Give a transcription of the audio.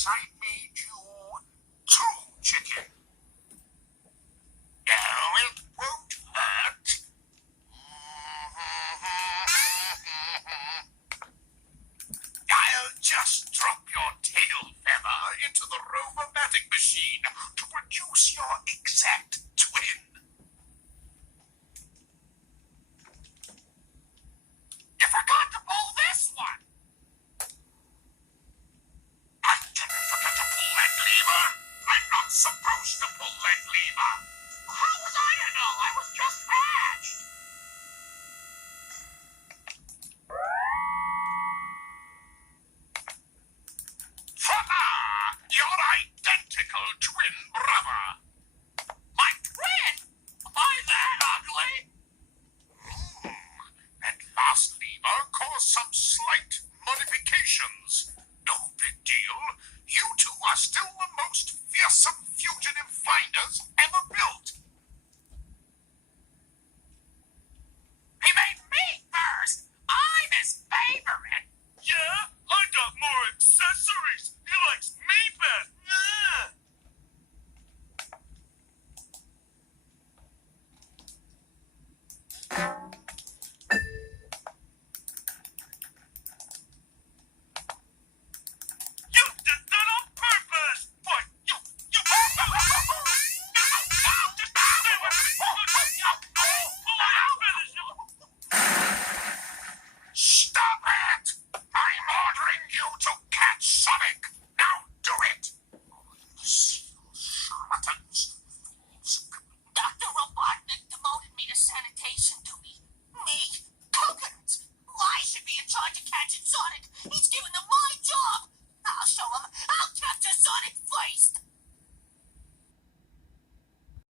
Perhaps I made you too chicken. No, it won't hurt. I'll just drop your tail feather into the Rover-Matic machine to produce your exact twin. You forgot to pull this one. I didn't forget to pull that lever. I'm not supposed to pull that lever. How was I to know? I was just hatched. Voila! Your identical twin brother. My twin? Am I that ugly? That last lever caused some slight modifications.